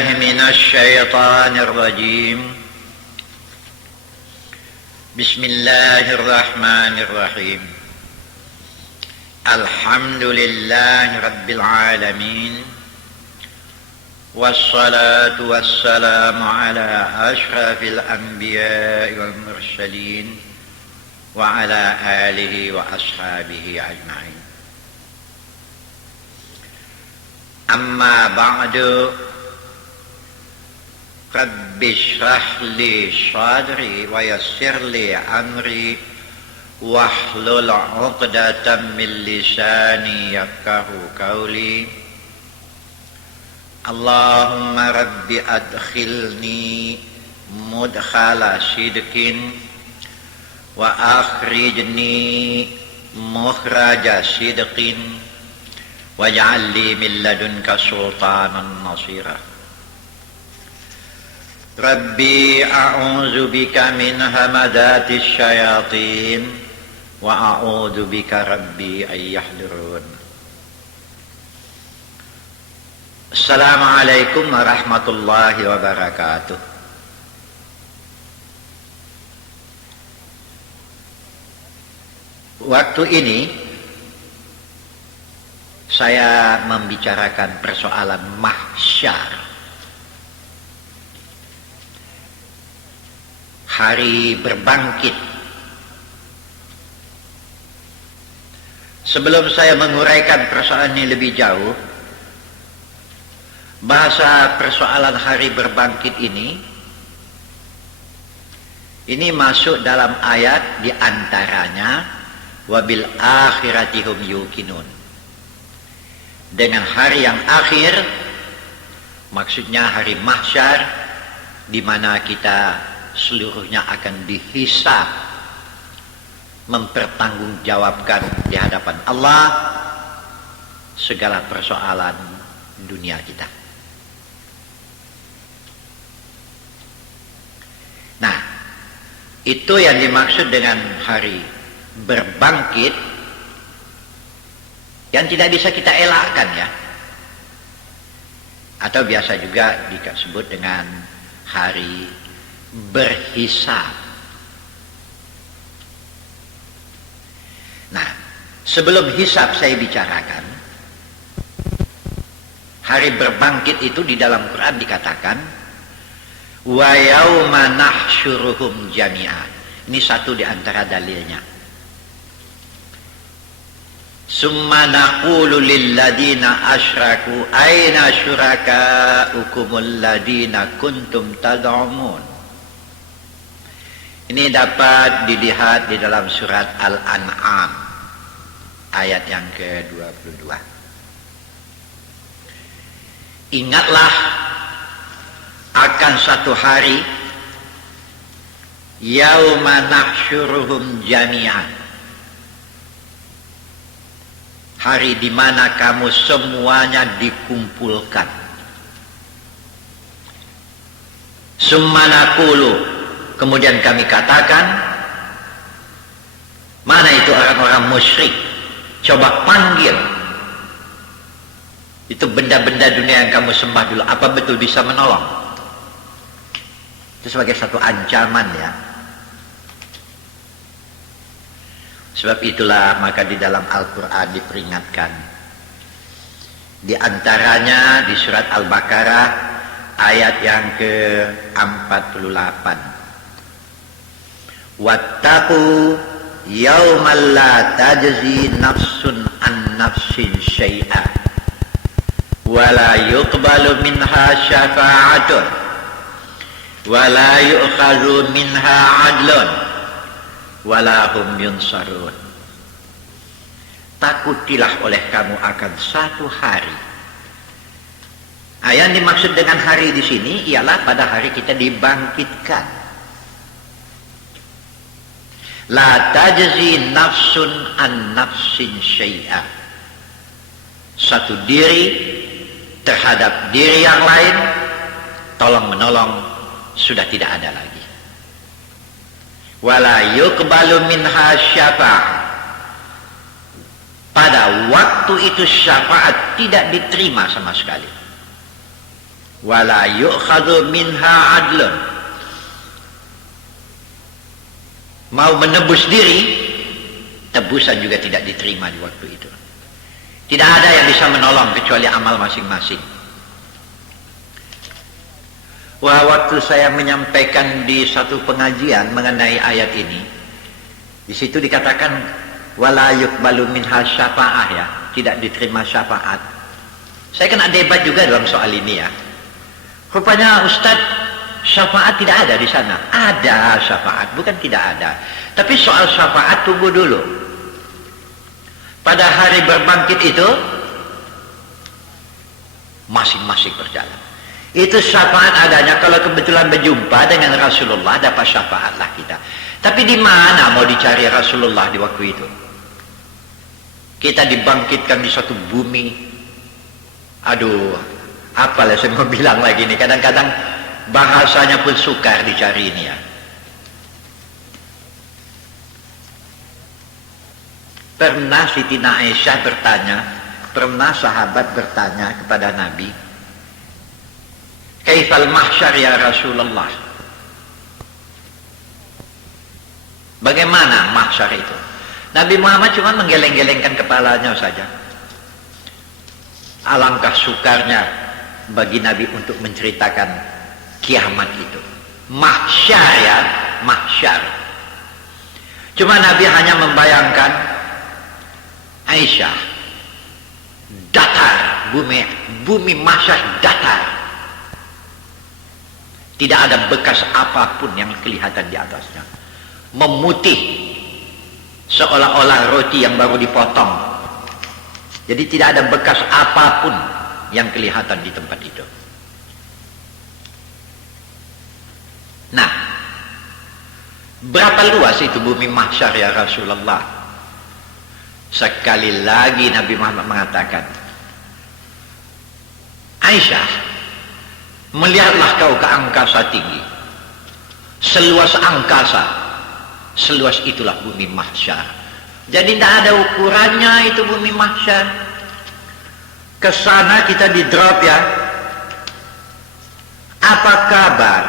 بالله من الشيطان الرجيم. بسم الله الرحمن الرحيم. الحمد لله رب العالمين، والصلاة والسلام على أشرف الأنبياء والمرسلين وعلى آله وأصحابه أجمعين. أما بعد، رب اشرح لي صدري ويسر لي أمري واحلل عقدة من لساني يفقهوا قولي. اللهم رب أدخلني مدخل صدق وأخرجني مخرج صدق واجعل لي من لدنك سلطانا نصيرا. ربي أعوذ بك من همزات الشياطين وأعوذ بك ربي أن يحضرون. Assalamualaikum warahmatullahi wabarakatuh. Waktu ini saya membicarakan persoalan mahsyar, hari berbangkit. Sebelum saya menguraikan persoalan ini lebih jauh, bahasa persoalan hari berbangkit ini masuk dalam ayat, di antaranya wabil akhirati hum yuqinun. Dengan hari yang akhir, maksudnya hari mahsyar, di mana kita seluruhnya akan dihisab, mempertanggungjawabkan di hadapan Allah segala persoalan dunia kita. Nah, itu yang dimaksud dengan hari berbangkit, yang tidak bisa kita elakkan, ya. Atau biasa juga disebut dengan hari berhisab. Nah, sebelum hisab saya bicarakan, hari berbangkit itu di dalam Quran dikatakan wa yauma nahsyuruhum jami'a. Ini satu di antara dalilnya. Summa naqulu lilladina asyraku aina syurakaukumul ladina kuntum tad'umun. Ini dapat dilihat di dalam surat Al-An'am ayat yang ke-22. Ingatlah akan satu hari yauma nahsyuruhum jami'an, hari di mana kamu semuanya dikumpulkan. Summa naqulu, kemudian kami katakan, mana itu orang-orang musyrik? Coba panggil itu benda-benda dunia yang kamu sembah dulu, apa betul bisa menolong? Itu sebagai satu ancaman, ya. Sebab itulah maka di dalam Al-Quran diperingatkan. Di antaranya di surat Al-Baqarah ayat yang ke-48. Wattaqu yawman la tajzi nafsun an nafsin syai'a wa la yuqbalu minha syafa'atun wa la yu'khadhu minha 'adlun walahum yunsarun. Takutilah oleh kamu akan satu hari. Yang dimaksud dengan hari di sini ialah pada hari kita dibangkitkan. La tajzi nafsun an nafsin syai'a. Satu diri terhadap diri yang lain, tolong menolong sudah tidak ada lagi. Wala yuqbalu minha syafa'ah. Pada waktu itu syafaat tidak diterima sama sekali. wala yu'khadhu minha adlun. Mau menebus diri, tebusan juga tidak diterima di waktu itu. Tidak ada yang bisa menolong kecuali amal masing-masing. Wah, waktu saya menyampaikan di satu pengajian mengenai ayat ini, di situ dikatakan wala yuqbalu minha syafa'ah, ya, tidak diterima syafaat. Saya kena debat juga dalam soal ini, ya. Rupanya Ustadz, syafaat tidak ada di sana. Ada syafaat, bukan tidak ada. Tapi soal syafaat tunggu dulu. Pada hari berbangkit itu masing-masing berjalan. Itu syafaat adanya. Kalau kebetulan berjumpa dengan Rasulullah, dapat syafaatlah kita. Tapi di mana mau dicari Rasulullah di waktu itu? Kita dibangkitkan di satu bumi. Aduh, apalah saya mau bilang lagi nih. Kadang-kadang bahasanya pun sukar dicari ini, ya. Pernah Siti Aisyah bertanya, pernah sahabat bertanya kepada Nabi, kaifal mahsyar ya Rasulullah? Bagaimana mahsyar itu? Nabi Muhammad cuma menggeleng-gelengkan kepalanya saja. Alangkah sukarnya bagi Nabi untuk menceritakan kiamat itu. Mahsyar, ya, mahsyar. Cuma Nabi hanya membayangkan Aisyah, datar, bumi mahsyar datar. Tidak ada bekas apapun yang kelihatan di atasnya. Memutih seolah-olah roti yang baru dipotong. Jadi tidak ada bekas apapun yang kelihatan di tempat itu. Nah, berapa luas itu bumi mahsyar ya Rasulullah? Sekali lagi Nabi Muhammad mengatakan, Aisyah, melihatlah kau ke angkasa tinggi. Seluas angkasa, seluas itulah bumi mahsyar. Jadi tidak ada ukurannya itu bumi mahsyar. Kesana kita di drop, ya. Apa kabar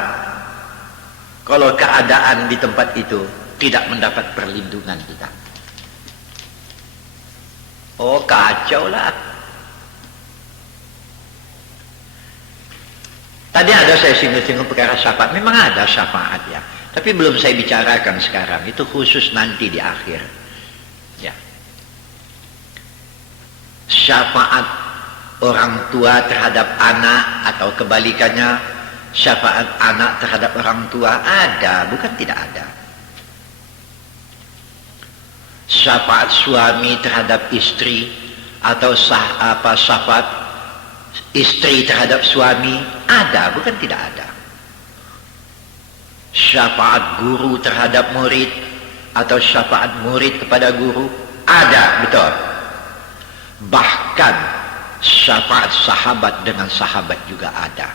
kalau keadaan di tempat itu tidak mendapat perlindungan kita? Oh, kacau lah. Tadi ada saya singgung-singgung perkara syafaat. Memang ada syafaat, ya. Tapi belum saya bicarakan sekarang. Itu khusus nanti di akhir. Ya. Syafaat orang tua terhadap anak atau kebalikannya, syafaat anak terhadap orang tua ada, bukan tidak ada. Syafaat suami terhadap istri atau syafaat istri terhadap suami ada, bukan tidak ada. Syafaat guru terhadap murid atau syafaat murid kepada guru ada, betul. Bahkan syafaat sahabat dengan sahabat juga ada.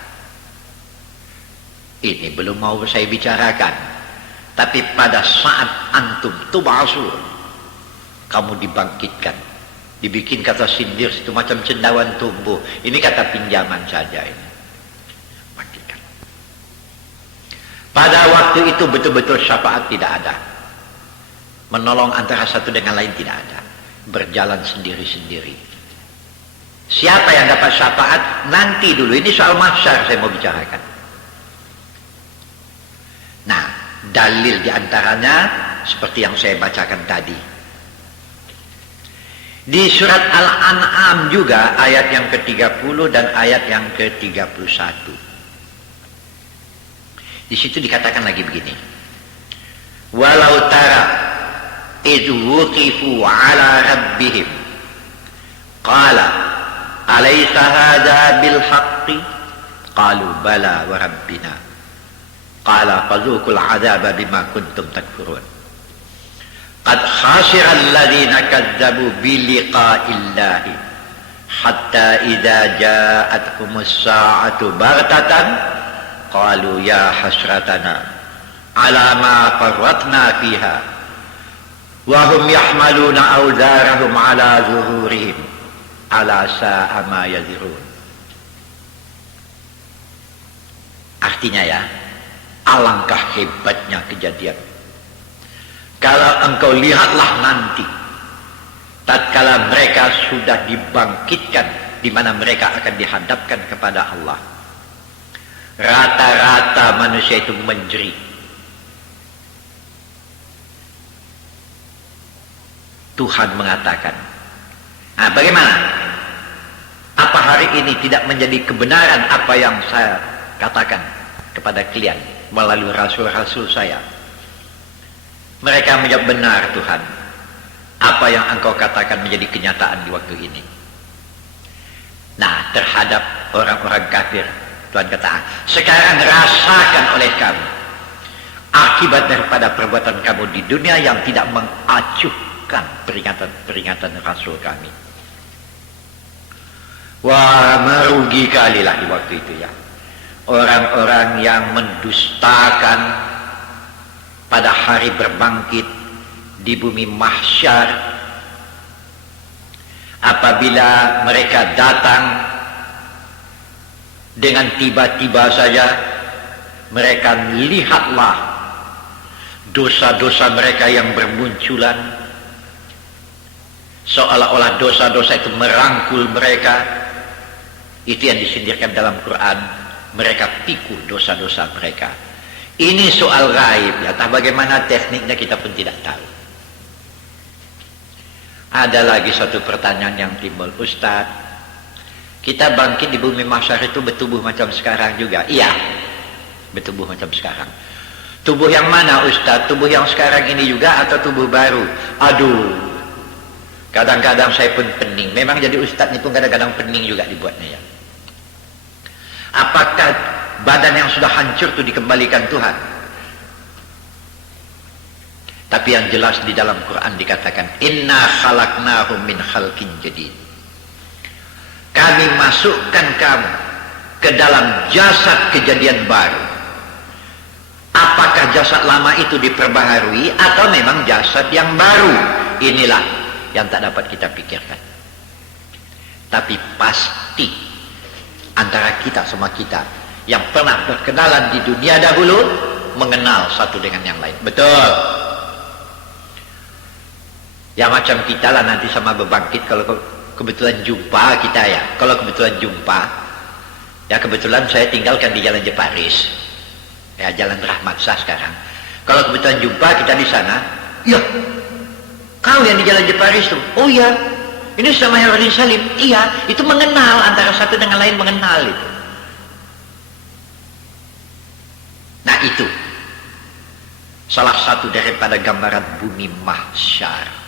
Ini belum mau saya bicarakan. Tapi pada saat antum tub'asun, kamu dibangkitkan, dibikin kata sindir itu macam cendawan tumbuh. Ini kata pinjaman saja ini. Bangkitkan. Pada waktu itu betul-betul syafaat tidak ada. Menolong antara satu dengan lain tidak ada. Berjalan sendiri-sendiri. Siapa yang dapat syafaat? Nanti dulu. Ini soal mahsyar saya mau bicarakan. Nah, dalil diantaranya seperti yang saya bacakan tadi. Di surat Al-An'am juga ayat yang ke-30 dan ayat yang ke-31. Di situ dikatakan lagi begini. Walau tara idh wuqifu ala rabbihim qala alaysa hadha bil haqqi qalu bala wa rabbina qala fadhuqul adzaba bima kuntum takfurun. Qad khasira alladhina kadzabu biliqa'illahi hatta idza ja'athumus sa'atu baghtatan qalu ya hasratana ala ma farratna fiha wa hum yahmaluna awzarahum ala zuhurihim ala sa'a ma yazirun. Artinya ya, alangkah hebatnya kejadian. Kalau engkau lihatlah nanti, tatkala mereka sudah dibangkitkan, di mana mereka akan dihadapkan kepada Allah, rata-rata manusia itu menjerit. Tuhan mengatakan, bagaimana? Apa hari ini tidak menjadi kebenaran apa yang saya katakan kepada kalian melalui rasul-rasul saya? Mereka menjawab, benar Tuhan, apa yang engkau katakan menjadi kenyataan di waktu ini. Nah, terhadap orang-orang kafir, Tuhan kata, sekarang rasakan oleh kamu akibat daripada perbuatan kamu di dunia yang tidak mengacuhkan peringatan-peringatan rasul kami. Wah, merugi kalilah di waktu itu ya. Orang-orang yang mendustakan pada hari berbangkit di bumi mahsyar, apabila mereka datang dengan tiba-tiba saja, mereka lihatlah dosa-dosa mereka yang bermunculan, seolah-olah dosa-dosa itu merangkul mereka. Itu yang disindirkan dalam Quran, mereka pikul dosa-dosa mereka. Ini soal gaib ya, entah bagaimana tekniknya kita pun tidak tahu. Ada lagi satu pertanyaan yang timbul, Ustaz, kita bangkit di bumi mahsyar itu bertubuh macam sekarang juga? Iya, bertubuh macam sekarang. Tubuh yang mana Ustaz? Tubuh yang sekarang ini juga atau tubuh baru? Aduh, kadang-kadang saya pun pening. Memang jadi Ustaz itu kadang-kadang pening juga dibuatnya ya. Apakah badan yang sudah hancur itu dikembalikan Tuhan? Tapi yang jelas di dalam Quran dikatakan, inna khalaqnahum min khalqin jadid. Kami masukkan kamu ke dalam jasad kejadian baru. Apakah jasad lama itu diperbaharui atau memang jasad yang baru? Inilah yang tak dapat kita pikirkan. Tapi pasti antara kita sama kita yang pernah berkenalan di dunia dahulu mengenal satu dengan yang lain. Betul. Ya macam kita lah nanti sama berbangkit, kalau kebetulan jumpa kita ya. Kalau kebetulan jumpa, ya kebetulan saya tinggalkan di Jalan Jeparis, ya Jalan Rahmat Shah sekarang. Kalau kebetulan jumpa kita di sana, ya kau yang di Jalan Jeparis tuh? Oh ya, ini sama Herudin Salim. Iya, itu mengenal, antara satu dengan lain mengenal itu. Nah itu salah satu daripada gambaran bumi mahsyar.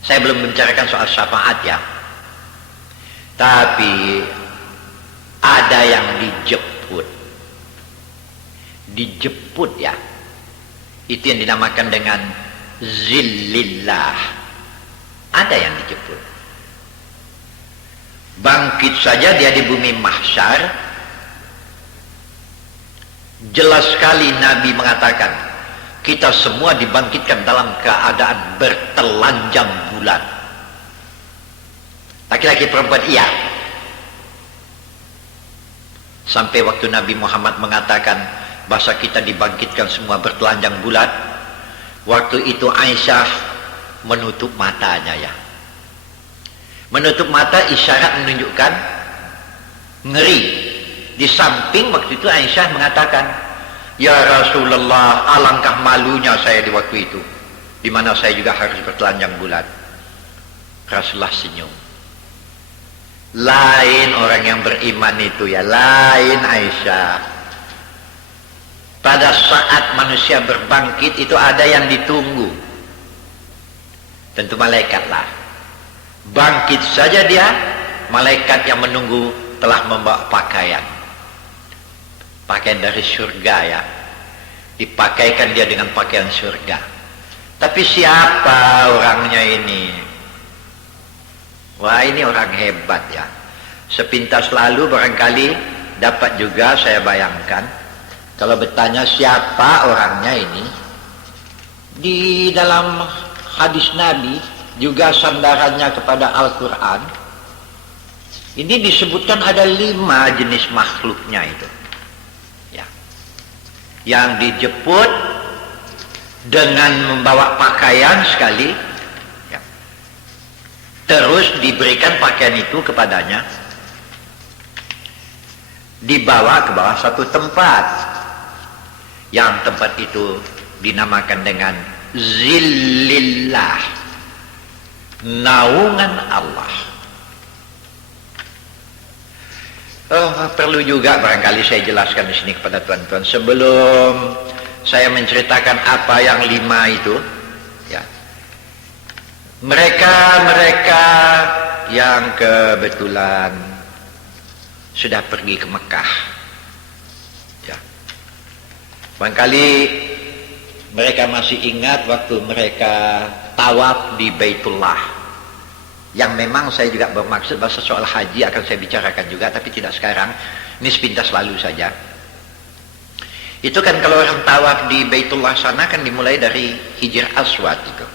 Saya belum membicarakan soal syafaat ya, tapi ada yang dijemput ya, itu yang dinamakan dengan zillillah. Ada yang dijemput, bangkit saja dia di bumi mahsyar. Jelas sekali Nabi mengatakan, kita semua dibangkitkan dalam keadaan bertelanjang bulat. Laki-laki perempuan iya. Sampai waktu Nabi Muhammad mengatakan bahasa kita dibangkitkan semua bertelanjang bulat, waktu itu Aisyah menutup matanya ya. Menutup mata isyarat menunjukkan ngeri. Di samping waktu itu Aisyah mengatakan, ya Rasulullah, alangkah malunya saya di waktu itu, di mana saya juga harus bertelanjang bulat. Rasulullah senyum. Lain orang yang beriman itu ya, lain Aisyah. Pada saat manusia berbangkit itu ada yang ditunggu. Tentu malaikat lah. Bangkit saja dia, malaikat yang menunggu telah membawa pakaian. Pakaian dari surga ya, dipakaikan dia dengan pakaian surga. Tapi siapa orangnya ini? Wah, ini orang hebat ya. Sepintas lalu barangkali dapat juga saya bayangkan, kalau bertanya siapa orangnya ini, di dalam hadis Nabi juga sandarannya kepada Al-Quran, ini disebutkan ada 5 jenis makhluknya itu. yang dijemput dengan membawa pakaian sekali, ya. Terus diberikan pakaian itu kepadanya, dibawa ke bawah satu tempat, yang tempat itu dinamakan dengan Zillillah, naungan Allah. Perlu juga barangkali saya jelaskan di sini kepada tuan-tuan sebelum saya menceritakan apa yang 5 itu, ya. Mereka yang kebetulan sudah pergi ke Mekah, ya. Barangkali mereka masih ingat waktu mereka tawaf di Baitullah, yang memang saya juga bermaksud bahasa soal haji akan saya bicarakan juga, tapi tidak sekarang, ini sepintas lalu saja. Itu kan kalau orang tawaf di Baitullah sana kan dimulai dari Hijr Aswad itu,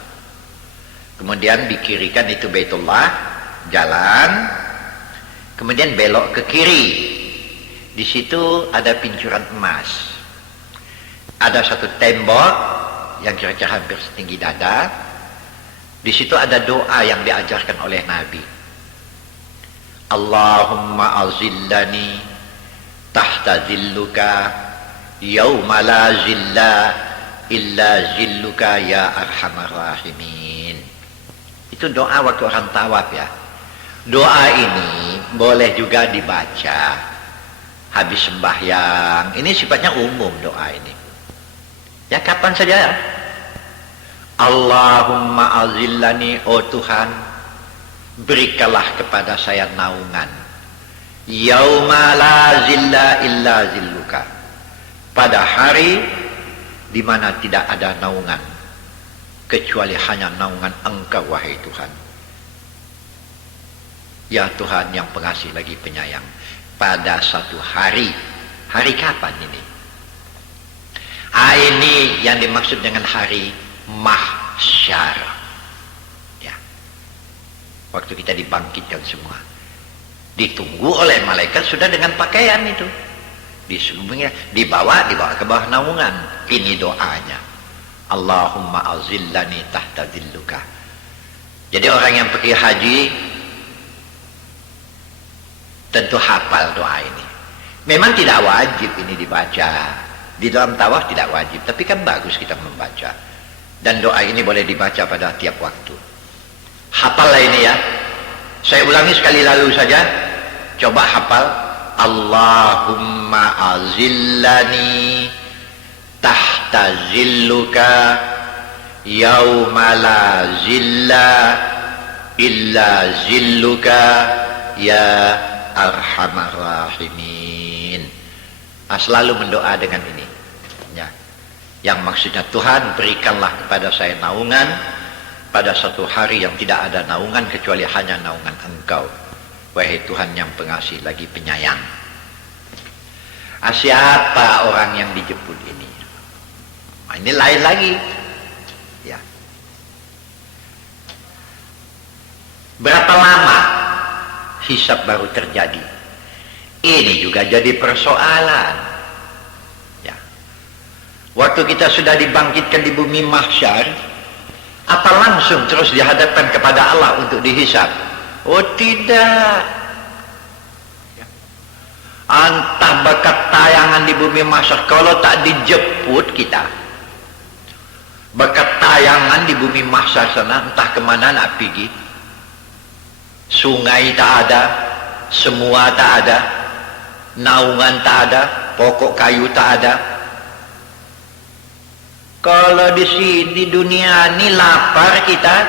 kemudian di kiri kan itu Baitullah, jalan, kemudian belok ke kiri, di situ ada pincuran emas, ada satu tembok yang kira-kira hampir setinggi dada. Di situ ada doa yang diajarkan oleh Nabi. Allahumma azillani tahta zilluka yawma la zilla illa zilluka ya arhamar rahimin. Itu doa waktu orang tawaf, ya. Doa ini boleh juga dibaca habis sembahyang. Ini sifatnya umum doa ini, ya, kapan saja, ya. Allahumma azillani, oh Tuhan, berikanlah kepada saya naungan, yauma la zilla illa zilluka, pada hari di mana tidak ada naungan kecuali hanya naungan Engkau, wahai Tuhan. Ya Tuhan yang pengasih lagi penyayang, pada satu hari. Hari kapan ini? Ini yang dimaksud dengan hari mahsyar, ya. Waktu kita dibangkitkan semua, ditunggu oleh malaikat sudah dengan pakaian itu, disebutnya dibawa ke bawah naungan. Ini doanya, Allahumma azillani tahta zilluka. Jadi orang yang pergi haji tentu hafal doa ini. Memang tidak wajib ini dibaca di dalam tawaf, tidak wajib, tapi kan bagus kita membaca. Dan doa ini boleh dibaca pada tiap waktu. Hafallah ini, ya. Saya ulangi sekali lalu saja. Coba hafal. Allahumma azillani tahta zilluka yawma la zilla illa zilluka ya arhamar rahimin. Selalu mendoa dengan ini, ya. Yang maksudnya, Tuhan berikanlah kepada saya naungan pada satu hari yang tidak ada naungan kecuali hanya naungan Engkau, wahai Tuhan yang pengasih lagi penyayang. Siapa orang yang dijemput ini? Ini lain lagi, ya. Berapa lama hisab baru terjadi? Ini juga jadi persoalan. Waktu kita sudah dibangkitkan di bumi mahsyar, apa langsung terus dihadapkan kepada Allah untuk dihisab? Oh tidak. Entah bekat tayangan di bumi mahsyar, kalau tak dijemput kita, bekat tayangan di bumi mahsyar sana entah kemana nak pergi. Sungai tak ada, semua tak ada, naungan tak ada, pokok kayu tak ada. Kalau di sini dunia ini lapar kita,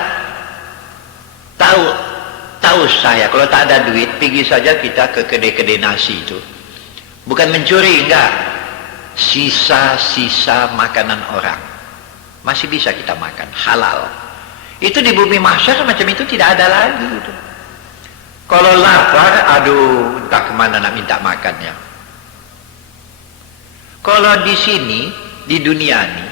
tahu saya, kalau tak ada duit, pergi saja kita ke kedai-kedai nasi itu. Bukan mencuri, enggak. Sisa-sisa makanan orang masih bisa kita makan, halal. Itu di bumi mahsyar macam itu tidak ada lagi itu. Kalau lapar, aduh, entah kemana nak minta makannya. Kalau di sini, di dunia ini,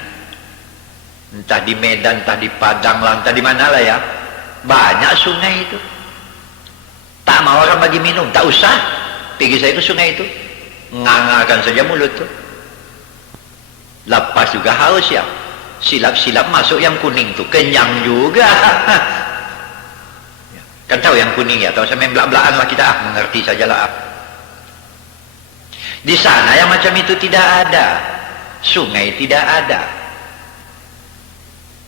entah di Medan, entah di Padang lah, entah di mana lah, ya, banyak sungai itu. Tak mau orang bagi minum, tak usah pergi saya ke sungai itu, ngangakan saja mulut tuh. Lepas juga haus ya. Silap-silap masuk yang kuning tuh, kenyang juga. Kan tahu yang kuning ya, tahu sampai belak-belakan lah kita, mengerti sajalah. Di sana yang macam itu tidak ada, sungai tidak ada.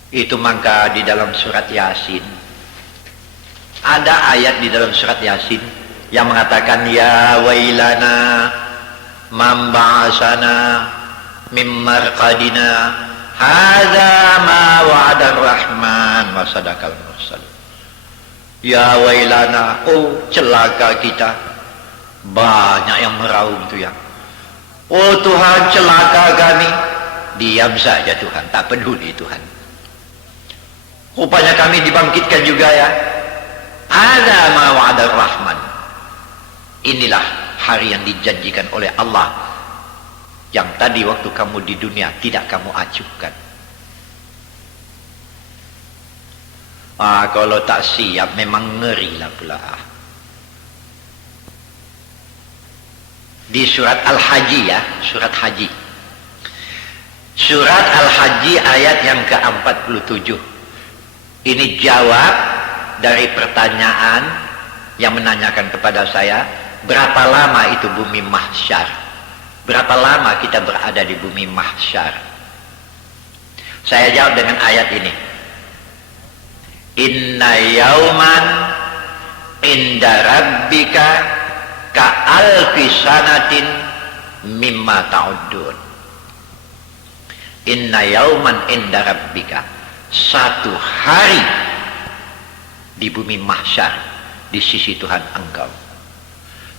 Itu maka di dalam surat Yasin ada ayat di dalam surat Yasin yang mengatakan ya wailana man ba'asana mim marqadina hadza ma wa'ada ar-rahman wa sadaqal mursal. Ya wailana, oh celaka kita. Banyak yang meraung itu ya. Oh Tuhan, celaka kami. Diam saja Tuhan, tak peduli Tuhan. Rupanya kami dibangkitkan juga ya. Ada ma wa'adar rahman. Inilah hari yang dijanjikan oleh Allah, yang tadi waktu kamu di dunia tidak kamu acuhkan. Kalau tak siap memang ngeri lah pula. Di surat Al-Haji ya, surat Haji. Surat Al-Haji ayat yang ke-47. Ini jawab dari pertanyaan yang menanyakan kepada saya, berapa lama itu bumi mahsyar? Berapa lama kita berada di bumi mahsyar? Saya jawab dengan ayat ini. Inna yauman inda rabbika ka'alfi sanatin mimma ta'uddun. Inna yauman inda rabbika, satu hari di bumi mahsyar di sisi Tuhan engkau.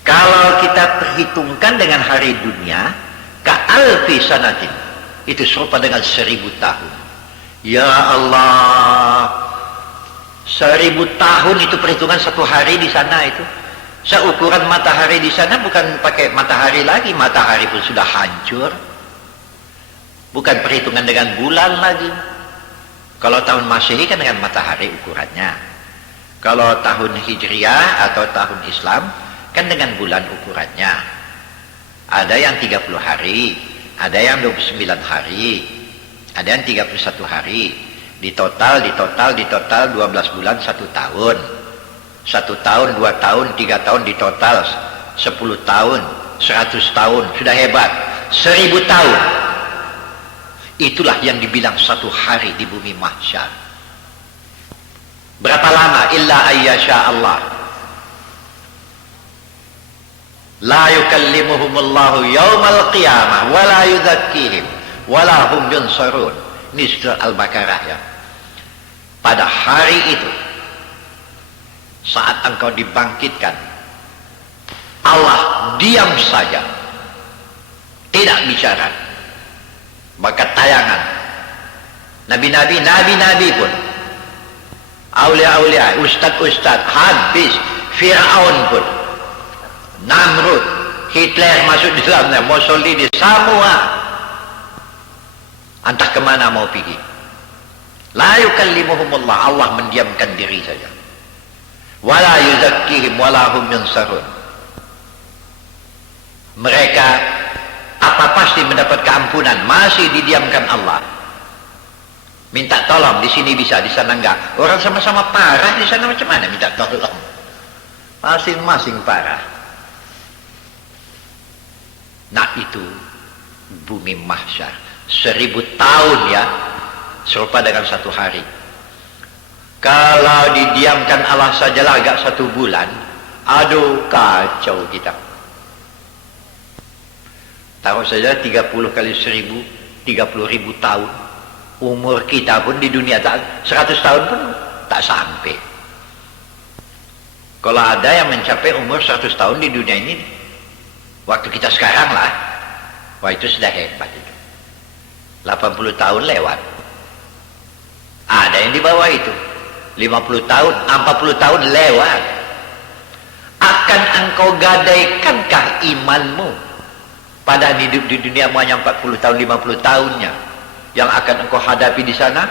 Kalau kita perhitungkan dengan hari dunia, ka'alfi sanatin, itu serupa dengan 1000 tahun. Ya Allah, 1000 tahun itu perhitungan satu hari di sana itu. Seukuran matahari di sana bukan pakai matahari lagi, matahari pun sudah hancur. Bukan perhitungan dengan bulan lagi. Kalau tahun Masehi kan dengan matahari ukurannya. Kalau tahun Hijriah atau tahun Islam kan dengan bulan ukurannya. Ada yang 30 hari, ada yang 29 hari, ada yang 31 hari. Di total 12 bulan 1 tahun. 1 tahun, 2 tahun, 3 tahun di total 10 tahun, 100 tahun, sudah hebat. 1000 tahun. Itulah yang dibilang satu hari di bumi mahsyar. Berapa lama? Illa ayyasha Allah. La yukallimuhumullahu yawmal qiyamah wa la yuzakkihim wa la hum yunsarun. Ini surah Al-Baqarah ya. Pada hari itu, saat engkau dibangkitkan, Allah diam saja, tidak bicara. Maka tayangan nabi-nabi pun, aulia-aulia, ustad-ustad, habis. Fir'aun pun, Namrud, Hitler masuk di dalamnya, Mussolini, semua entah kemana mau pergi. La yukallimuhumullah, Allah mendiamkan diri saja. Wala yuzakkihim wala hum yunsarun. Mereka apa pasti mendapat keampunan, masih didiamkan Allah. Minta tolong di sini bisa, di sana enggak. Orang sama-sama parah, di sana macam mana minta tolong? Masing-masing parah. Nah itu bumi mahsyar. 1000 tahun ya, serupa dengan satu hari. Kalau didiamkan Allah sajalah agak 1 bulan, aduh kacau kita. Taruh saja 30 kali 1000, 30.000 tahun. Umur kita pun di dunia 100 tahun pun tak sampai. Kalau ada yang mencapai umur 100 tahun di dunia ini, waktu kita sekarang lah, wah itu sudah hebat itu. 80 tahun lewat. Ada yang di bawah itu. 50 tahun, 40 tahun lewat. Akan engkau gadaikankah imanmu pada hidup di dunia hanya 40 tahun, 50 tahunnya yang akan engkau hadapi di sana?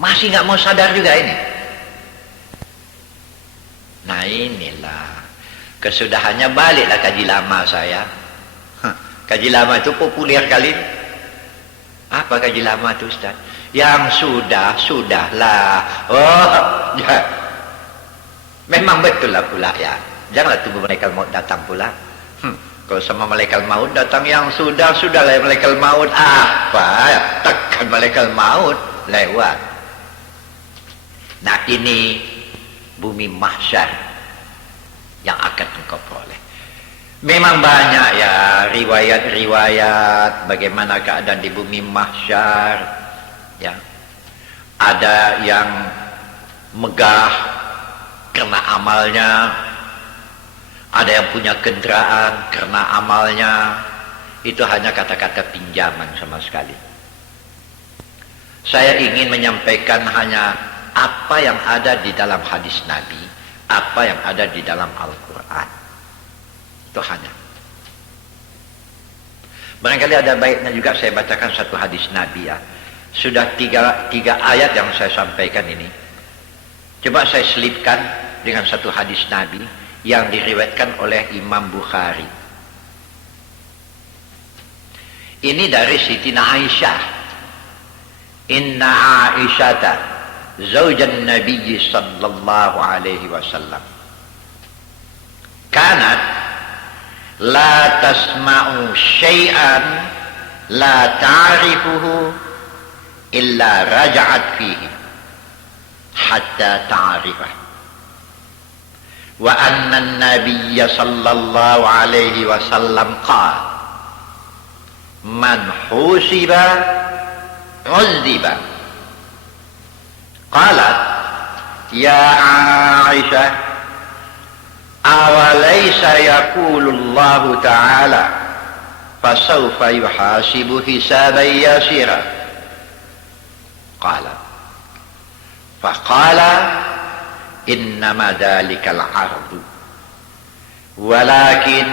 Masih nggak mau sadar juga ini. Nah inilah kesudahannya, baliklah kaji lama saya. Kaji lama itu populer kali. Apa gaji lama tu Ustaz? Yang sudahlah. Oh, ya. Memang betul lah pula ya. Janganlah tunggu malaikat maut datang pula. Kalau sama malaikat maut datang yang sudahlah malaikat maut. Apa? Takkan malaikat maut lewat. Nah ini bumi mahsyar yang akan engkau peroleh. Memang banyak ya riwayat-riwayat bagaimana keadaan di bumi mahsyar. Ya. Ada yang megah karena amalnya, ada yang punya kendaraan karena amalnya. Itu hanya kata-kata pinjaman sama sekali. Saya ingin menyampaikan hanya apa yang ada di dalam hadis Nabi, apa yang ada di dalam Al-Quran. Itu hanya. Barangkali ada baiknya juga saya bacakan satu hadis Nabi ya. Sudah tiga ayat yang saya sampaikan ini. Coba saya selipkan dengan satu hadis Nabi yang diriwayatkan oleh Imam Bukhari. Ini dari Siti Aisyah. Inna Aisyata zaujan Nabi sallallahu alaihi wasallam. Kanat la tasma'u syai'an la ta'rifuhu illa raja'at fihi hatta ta'rifah wa anna an-nabiyya sallallahu alaihi wasallam qala man husiba uzziba qalat ya Aisyah awalaysa yaqulullahu ta'ala fasawfa yuhasibu hisaban yasira qala faqala innama dhalikal ardu walakin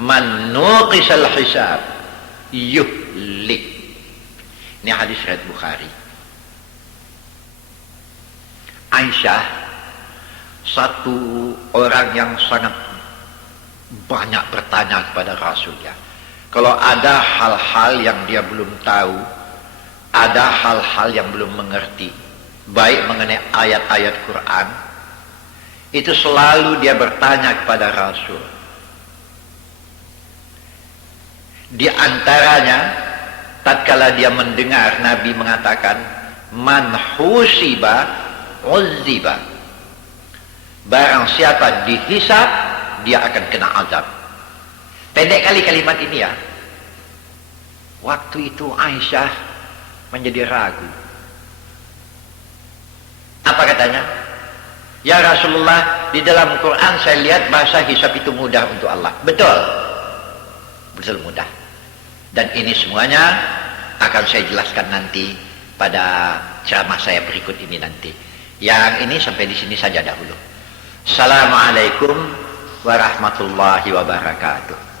man nuqisal hisab yuhlik. Ini hadis riwayat Bukhari. Aisyah satu orang yang sangat banyak bertanya kepada Rasul ya. Kalau ada hal-hal yang dia belum tahu, ada hal-hal yang belum mengerti, baik mengenai ayat-ayat Quran, itu selalu dia bertanya kepada Rasul. Di antaranya, tatkala dia mendengar Nabi mengatakan, man husiba uzziba. Barang siapa dihisab, dia akan kena azab. Pendek kali kalimat ini ya. Waktu itu Aisyah menjadi ragu. Apa katanya? Ya Rasulullah, di dalam Quran saya lihat bahasa hisab itu mudah untuk Allah. Betul. Betul mudah. Dan ini semuanya akan saya jelaskan nanti pada ceramah saya berikut ini nanti. Yang ini sampai di sini saja dahulu. Assalamualaikum warahmatullahi wabarakatuh.